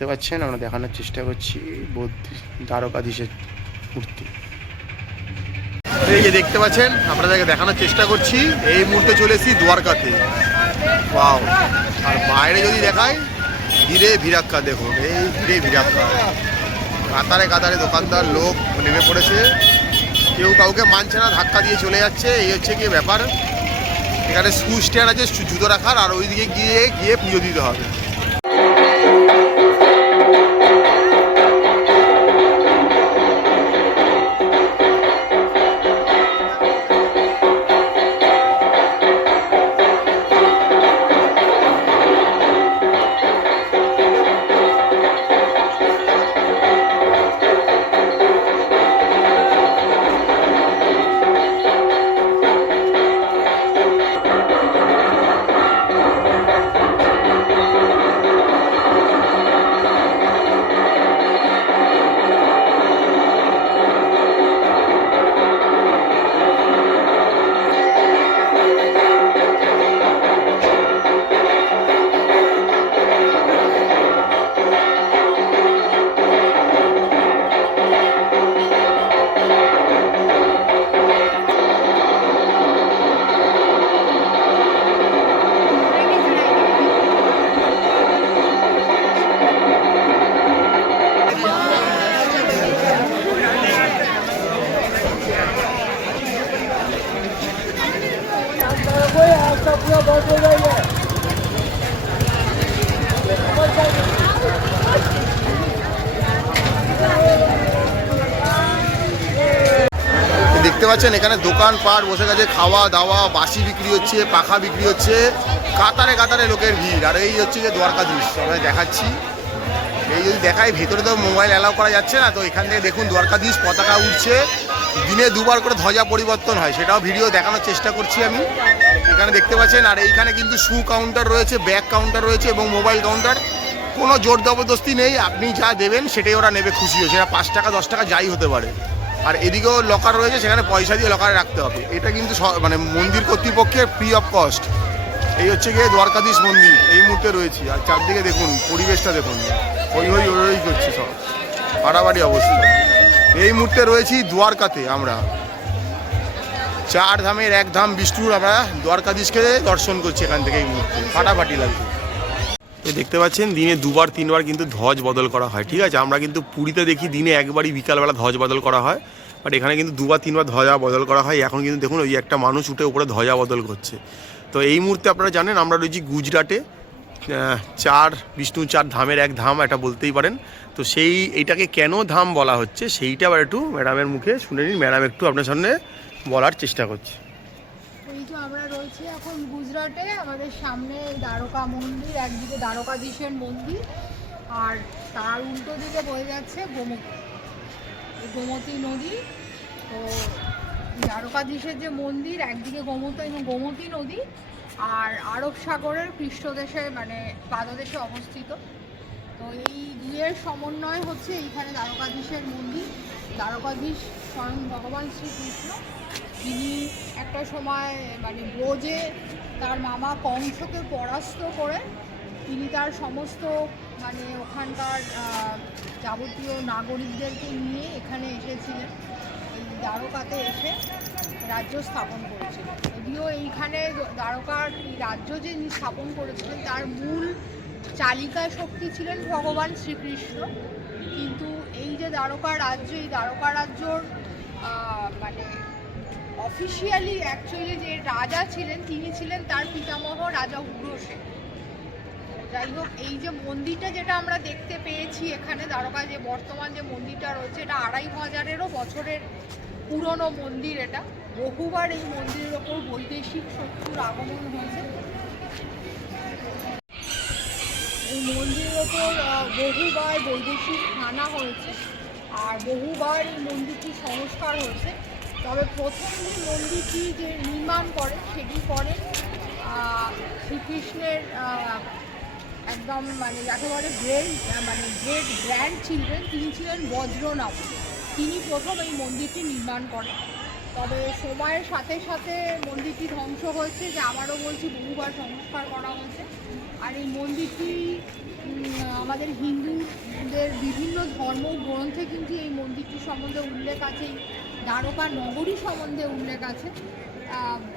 দেখতে পাচ্ছেন, আমরা দেখানোর চেষ্টা করছি দ্বারকাধীশের মূর্তি। এই যে দেখতে পাচ্ছেন, আপনাদেরকে দেখানোর চেষ্টা করছি, এই মুহূর্তে চলে এসেছি দ্বারকাতে। ওয়াও! আর বাইরে যদি দেখায়, ভিড়ে ভিড়াক্কা দেখুন, এই ভিড়ে ভিড়াক্কা, কাতারে কাতারে দোকানদার লোক নেমে পড়েছে, কেউ কাউকে মানছে না, ধাক্কা দিয়ে চলে যাচ্ছে। এই হচ্ছে কি ব্যাপার। এখানে শু স্ট্যান্ড আছে জুতো রাখার, আর ওইদিকে গিয়ে পুজো দিতে হবে। দেখতে পাচ্ছেন এখানে দোকান পাট বসে গেছে, খাওয়া দাওয়া, বাসি বিক্রি হচ্ছে, পাখা বিক্রি হচ্ছে, কাতারে কাতারে লোকের ভিড়। আর এই হচ্ছে যে দ্বারকাধীশ, আমরা দেখাচ্ছি। এই যদি দেখাই, ভেতরে তো মোবাইল অ্যালাউ করা যাচ্ছে না, তো এখান থেকে দেখুন দ্বারকাধীশ পতাকা উঠছে, দিনে দুবার করে ধ্বজা পরিবর্তন হয়, সেটাও ভিডিও দেখানোর চেষ্টা করছি আমি। এখানে দেখতে পাচ্ছেন। আর এইখানে কিন্তু শু কাউন্টার রয়েছে, ব্যাগ কাউন্টার রয়েছে এবং মোবাইল কাউন্টার। কোনো জোর জবরদস্তি নেই, আপনি যা দেবেন সেটাই ওরা নেবে, খুশি হয়ে। সেটা 5 টাকা 10 টাকা যাই হতে পারে। আর এদিকেও লকার রয়েছে, সেখানে পয়সা দিয়ে লকারে রাখতে হবে। এটা কিন্তু মানে মন্দির কর্তৃপক্ষের ফ্রি অফ কস্ট। এই হচ্ছে গিয়ে দ্বারকাধীশ মন্দির, এই মুহূর্তে রয়েছি। আর চারদিকে দেখুন, পরিবেশটা দেখুন, হই হই হই করছে, সব ফাটাফাটি অবস্থা। এই মুহূর্তে রয়েছি দ্বারকাতে আমরা। 4 ধামের 1 ধাম বিষ্ণুর আমরা দ্বারকাধীশকে দর্শন করছি এখান থেকে। এই মুহূর্তে ফাটাফাটি লাগছে। এই দেখতে পাচ্ছেন, দিনে 2বার 3বার কিন্তু ধ্বজ বদল করা হয়, ঠিক আছে। আমরা কিন্তু পুরীতে দেখি দিনে একবারই বিকালবেলা ধ্বজ বদল করা হয়, বাট এখানে কিন্তু 2বার 3বার ধ্বজা বদল করা হয়। এখন কিন্তু দেখুন, ওই একটা মানুষ উঠে উপরে ধ্বজা বদল করছে। তো এই মুহূর্তে আপনারা জানেন আমরা রয়েছি গুজরাটে। 4 বিষ্ণু 4 ধামের 1 ধাম এটা বলতেই পারেন। তো এইটাকে কেন ধাম বলা হচ্ছে সেইটা আবার একটু ম্যাডামের মুখে শুনে নিন। ম্যাডাম একটু আপনার সামনে বলার চেষ্টা করছে। এই তো আমরা রয়েছি এখন গুজরাটে। আমাদের সামনে দ্বারকা মন্দির, একদিকে দ্বারকাধীশের মন্দির, আর তার উল্টো দিকে বয়ে যাচ্ছে গোমতী নদী। তো দ্বারকাধীশের যে মন্দির, একদিকে গোমতী নদী, আর আরব সাগরের পৃষ্ঠদেশে মানে পাদদেশে অবস্থিত। তো এই দুয়ের সমন্বয় হচ্ছে এইখানে দ্বারকাধীশের মন্দির। দ্বারকাধীশ স্বয়ং ভগবান শ্রীকৃষ্ণ, তিনি একটা সময় মানে ব্রজে তার মামা কংসকে পরাস্ত করে তিনি তার সমস্ত মানে ওখানকার যাবতীয় নাগরিকদেরকে নিয়ে এখানে এসেছিলেন। এই দ্বারকাতে এসে রাজ্য স্থাপন করেছিলেন। যদিও এইখানে দ্বারকার রাজ্য যে স্থাপন করেছিলেন তার মূল চালিকা শক্তি ছিলেন ভগবান শ্রীকৃষ্ণ, কিন্তু এই যে দ্বারকা রাজ্য, এই দ্বারকা রাজ্যর মানে অফিসিয়ালি অ্যাকচুয়ালি যে রাজা ছিলেন তিনি ছিলেন তার পিতামহ রাজা উগ্রসেন। যাই হোক, এই যে মন্দিরটা যেটা আমরা দেখতে পেয়েছি এখানে দ্বারকা, যে বর্তমান যে মন্দিরটা রয়েছে, এটা 2500 বছরের পুরনো মন্দির। এটা বহুবার এই মন্দিরের ওপর বৈদেশিক শত্রুর আগমন হয়েছে। এই মন্দিরের ওপর বহুবার বৈদেশিক হানা হয়েছে, আর বহুবার এই মন্দিরটি সংস্কার হয়েছে। তবে প্রথম যে মন্দিরটি যে নির্মাণ করে সেটি করেন শ্রীকৃষ্ণের একদম মানে একেবারে গ্রেট গ্র্যান্ড চিলড্রেন, তিনি ছিলেন বজ্রনাভ। তিনি প্রথম এই মন্দিরটি নির্মাণ করেন। তবে সময়ের সাথে সাথে মন্দিরটি ধ্বংস হয়েছে, যে আবারও বলছি বহুবার সংস্কার করা হয়েছে। আর এই মন্দিরটি আমাদের হিন্দুদের বিভিন্ন ধর্ম গ্রন্থে কিন্তু এই মন্দিরটি সম্বন্ধে উল্লেখ আছে, এই দ্বারকা নগরী সম্বন্ধে উল্লেখ আছে।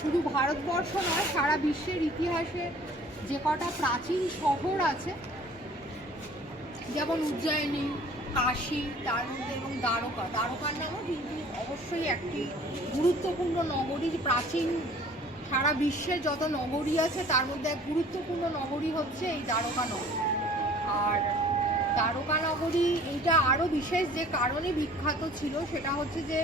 শুধু ভারতবর্ষ নয়, সারা বিশ্বের ইতিহাসে যে কটা প্রাচীন শহর আছে, যেমন উজ্জয়িনী, কাশী, তার মধ্যে এবং দ্বারকার নামও কিন্তু অবশ্যই একটি গুরুত্বপূর্ণ নগরী। প্রাচীন সারা বিশ্বের যত নগরী আছে তার মধ্যে এক গুরুত্বপূর্ণ নগরী হচ্ছে এই দ্বারকা নগরী। আর দ্বারকা নগরী এইটা আরও বিশেষ যে কারণে বিখ্যাত ছিল, সেটা হচ্ছে যে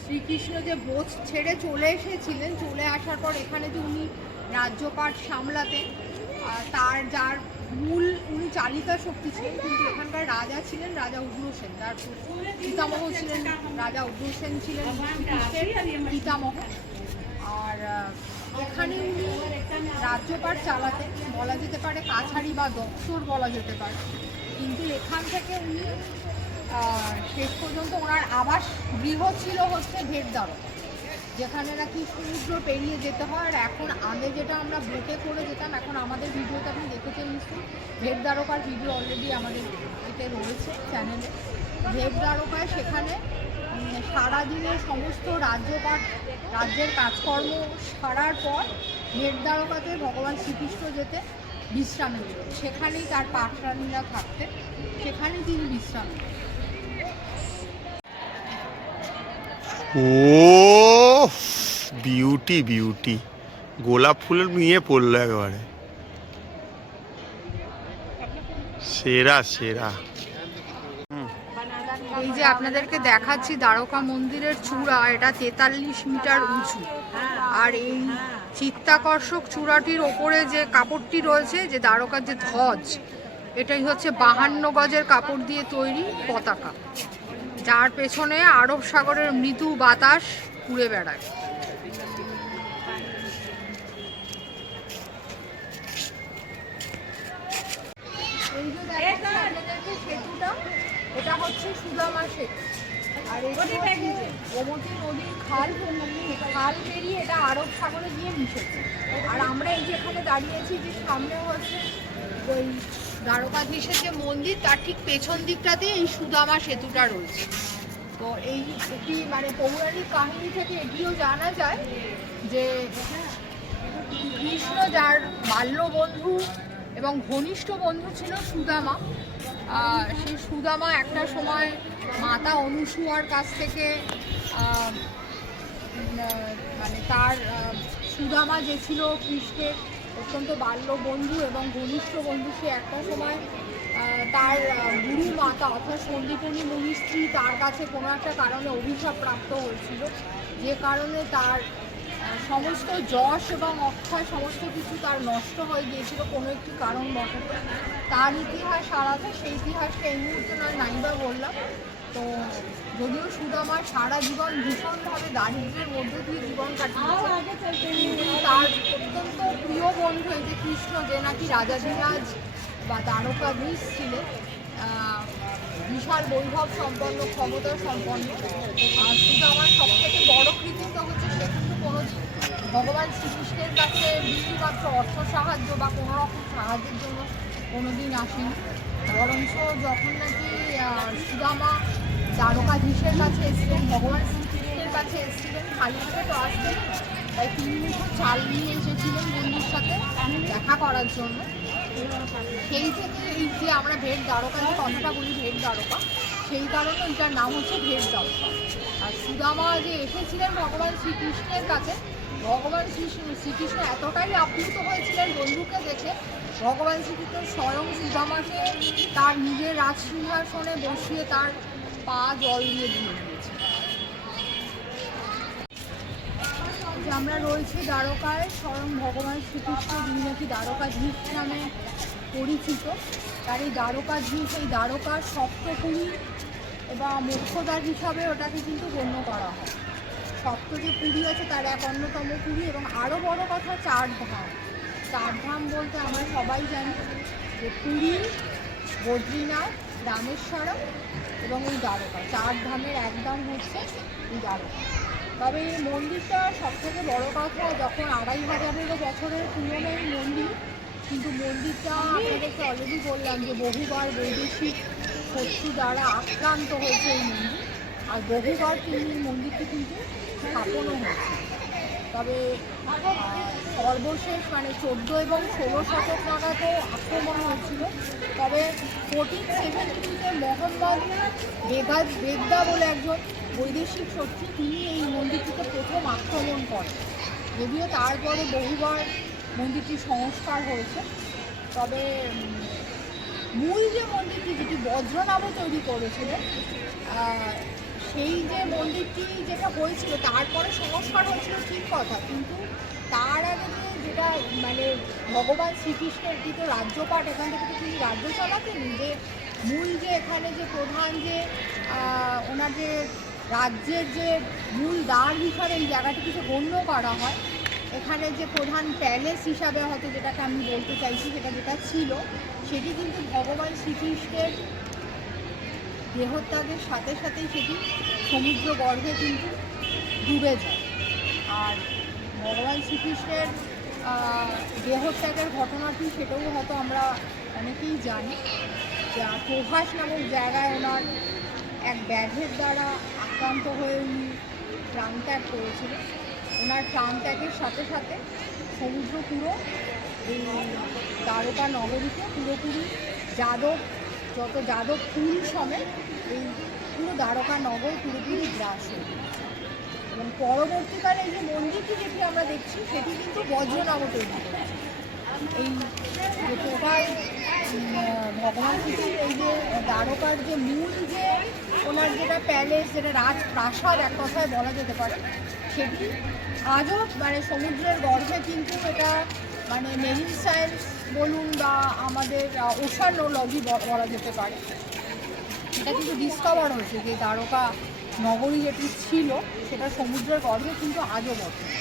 শ্রীকৃষ্ণ যে ব্রজ ছেড়ে চলে এসেছিলেন, চলে আসার পর এখানে যে উনি রাজ্যপাট সামলাতেন, যার মূল উনি চালিকা শক্তি ছিলেন, কিন্তু এখানকার রাজা ছিলেন রাজা উগ্রসেন, যার পিতামহ ছিলেন রাজা উগ্রসেন, ছিলেন পিতামহ। আর এখানে উনি রাজ্যপাট চালাতেন, বলা যেতে পারে কাছারি বা দপ্তর বলা যেতে পারে। কিন্তু এখান থেকে উনি শেষ পর্যন্ত ওনার আবাস গৃহ ছিল হচ্ছে ভেটদ্বারকা, যেখানে নাকি সমুদ্র পেরিয়ে যেতে হয়। আর এখন আগে যেটা আমরা বোটে করে যেতাম, এখন আমাদের ভিডিওতে আপনি দেখেছেন নিশ্চয়ই, ভেটদ্বারকার ভিডিও অলরেডি আমাদের এতে রয়েছে চ্যানেলে। ভেটদ্বারকায় সেখানে সারাদিনে সমস্ত রাজ্যের কাজকর্ম সারার পর ভেটদ্বারকাতে ভগবান শ্রীকৃষ্ণ যেতে বিশ্রাম নিতেন, সেখানেই তার পাঠরানীরা থাকতেন, সেখানেই তিনি বিশ্রাম নিতেন। ও বিউটি বিউটি, গোলাপ ফুলের নিয়ে পড়লো একেবারে, সেরা সেরা। এই যে আপনাদেরকে দেখাচ্ছি দ্বারকা মন্দিরের চূড়া, এটা 43 মিটার উঁচু। আর এই চিত্তাকর্ষক চূড়াটির ওপরে যে কাপড়টি রয়েছে, যে দ্বারকার যে ধ্বজ, এটাই হচ্ছে 52 গজের কাপড় দিয়ে তৈরি পতাকা, যার পেছনে আরব সাগরের মৃদু বাতাস উড়ে বেড়ায়। এই যে দেখাচ্ছি আপনাদেরকে সেতুটা, এটা হচ্ছে সুদামা সেতু। আর গোমতী নদীর খাল পেরিয়ে এটা আরব সাগরে গিয়ে মিশেছে। আর আমরা এই যে এখানে দাঁড়িয়েছি, যে সামনে হচ্ছে ওই দ্বারকাধীশের যে মন্দির, তার ঠিক পেছন দিকটাতে এই সুদামা সেতুটা রয়েছে। তো এই একটি মানে পৌরাণিক কাহিনী থেকে এটিও জানা যায় যে কৃষ্ণ, যার বাল্য বন্ধু এবং ঘনিষ্ঠ বন্ধু ছিল সুদামা, সেই সুদামা একটা সময় মাতা অনুসূয়ার কাছ থেকে মানে তার সুদামা যে ছিল কৃষ্ণের অত্যন্ত বাল্য বন্ধু এবং ঘনিষ্ঠ বন্ধু, সে একটা সময় তার গুরু মাতা অর্থাৎ সন্দীপনী মুনির স্ত্রী তার কাছে কোনো একটা কারণে অভিশাপ প্রাপ্ত হয়েছিল, যে কারণে তার সমস্ত যশ এবং অক্ষয় সমস্ত কিছু তার নষ্ট হয়ে গিয়েছিল কোনো একটি কারণ বশত। তার ইতিহাস আলাদা, সেই ইতিহাসটা এই মুহূর্তে নাইবা বললাম। তো যদিও সুদামার সারা জীবন ভীষণভাবে দারিদ্র্যের মধ্যে দিয়ে জীবন কাটিয়েছে, কিন্তু তার অত্যন্ত প্রিয় বন্ধু এই যে কৃষ্ণ, যে নাকি রাজাধিরাজ বা দ্বারকাধীশ ছিলেন, বিশাল বৈভব সম্পন্ন, ক্ষমতা সম্পন্ন। আর সুদামার সব থেকে বড় কৃতিত্ব হচ্ছে সে কিন্তু কোনো ভগবান শ্রীকৃষ্ণের কাছে বিন্দুমাত্র অর্থ সাহায্য বা কোনো রকম সাহায্যের জন্য কোনোদিন আসেনি। বরঞ্চ যখন নাকি সুদামা দ্বারকাধীশের কাছে এসেছিলেন, ভগবান শ্রীকৃষ্ণের কাছে এসেছিলেন, খালি হাতে তো আসতেন, তাই 3 মুঠো চাল নিয়ে এসেছিলেন বন্ধুর সাথে দেখা করার জন্য। সেই থেকে এই যে আমরা ভেটদ্বারকা যে কথাটা বলি, ভেটদ্বারকা, সেই কারণে এটার নাম হচ্ছে ভেটদ্বারকা। আর সুদামা যে এসেছিলেন ভগবান শ্রীকৃষ্ণের কাছে, ভগবান শ্রীকৃষ্ণ এতটাই আপ্লুত হয়েছিলেন বন্ধুকে দেখে, ভগবান শ্রীকৃষ্ণ স্বয়ং সুদামাকে তার নিজের রাজসিংহাসনে বসিয়ে তার পা জল দিয়ে ধুয়ে দিয়েছে। আমরা রয়েছি দ্বারকায়, স্বয়ং ভগবান শ্রীকৃষ্ণ, যিনি নাকি দ্বারকাধীশ নামে পরিচিত। তার এই দ্বারকাধীশ, এই দ্বারকার সপ্তপুরী বা মুখ্যদ্বার হিসাবে ওটাকে কিন্তু গণ্য করা হয়। সপ্ত যে পুরী আছে তার এক অন্যতম পুরী। এবং আরও বড় কথা, 4 ধাম। 4 ধাম বলতে আমরা সবাই জানি যে পুরী, বদ্রীনাথ, রামেশ্বরম এবং এই দ্বারকা, 4 ধামের এক ধাম হচ্ছে এই দ্বারকা। তবে এই মন্দিরটা সবথেকে বড় কথা, যখন 2500 বছরের পুরনো এই মন্দির, কিন্তু মন্দিরটা আপনাদেরকে অলরেডি বললাম যে বহুবার বৈদেশিক শত্রু দ্বারা আক্রান্ত হয়েছে এই মন্দির, আর বহুবার কিন্তু এই মন্দিরটি কিন্তু স্থাপনও হয়েছে। তবে সর্বশেষ মানে 14 এবং 16 শতক নাগাদও আক্রমণ হয়েছিল। তবে 1470-তে মোহাম্মদ বেগদা বলে একজন বৈদেশিক শত্রু, তিনি এই মন্দিরটিতে প্রথম আক্রমণ করেন। যদিও তারপরে বহুবার মন্দিরটি সংস্কার হয়েছে। তবে মূল যে মন্দিরটি, যেটি বজ্রনাভ তৈরি করেছিল, সেই যে মন্দিরটি যেটা হয়েছিল তারপরে সংস্কার হয়েছিল ঠিক কথা, কিন্তু তার আগে যেটা মানে ভগবান শ্রীকৃষ্ণের কিন্তু রাজ্যপাট, এখান থেকে তো তিনি রাজ্য চালাতেন, যে মূল যে এখানে যে প্রধান যে ওনার যে রাজ্যের যে মূল দ্বার হিসাবে এই জায়গাটিকে গণ্য করা হয়, এখানে যে প্রধান প্যালেস হিসাবে হয়তো যেটাকে আমি বলতে চাইছি, সেটা যেটা ছিল সেটি কিন্তু ভগবান শ্রীকৃষ্ণের দেহত্যাগের সাথে সাথেই সেটি সমুদ্র গর্ভে কিন্তু ডুবে যায়। আর ভগবান শ্রীকৃষ্ণের দেহত্যাগের ঘটনাটি সেটাও হয়তো আমরা অনেকেই জানি, যে প্রভাস নামক জায়গায় ওনার এক ব্যাধের দ্বারা আক্রান্ত হয়ে উনি প্রাণত্যাগ করেছিলেন। ওনার প্রাণত্যাগের সাথে সাথে সমুদ্র পুরো এই দ্বারকা নগরীতে পুরোপুরি যত যাদব ফুল সমেত এই পুরো দ্বারকা নগর পুরোপুরি গ্রাস হয়ে গেছে। এবং পরবর্তীকালে এই যে মন্দিরটি যেটি আমরা দেখছি সেটি কিন্তু বজ্রনাভ তৈরি করেছে। এই যে টোটাল ভগবান শ্রীর এই যে দ্বারকার যে মূল যে ওনার যেটা প্যালেস, যেটা রাজপ্রাসাদ এক কথায় বলা যেতে পারে, সেটি আজও মানে সমুদ্রের গর্ভে কিন্তু এটা মানে মেরিন সায়েন্স বলুন বা আমাদের ওশানোলজি বলা যেতে পারে, এটা কিন্তু ডিসকভার হয়েছে যে দ্বারকা নগরী যেটি ছিল সেটা সমুদ্রের গর্ভে কিন্তু আজও বর্তমান।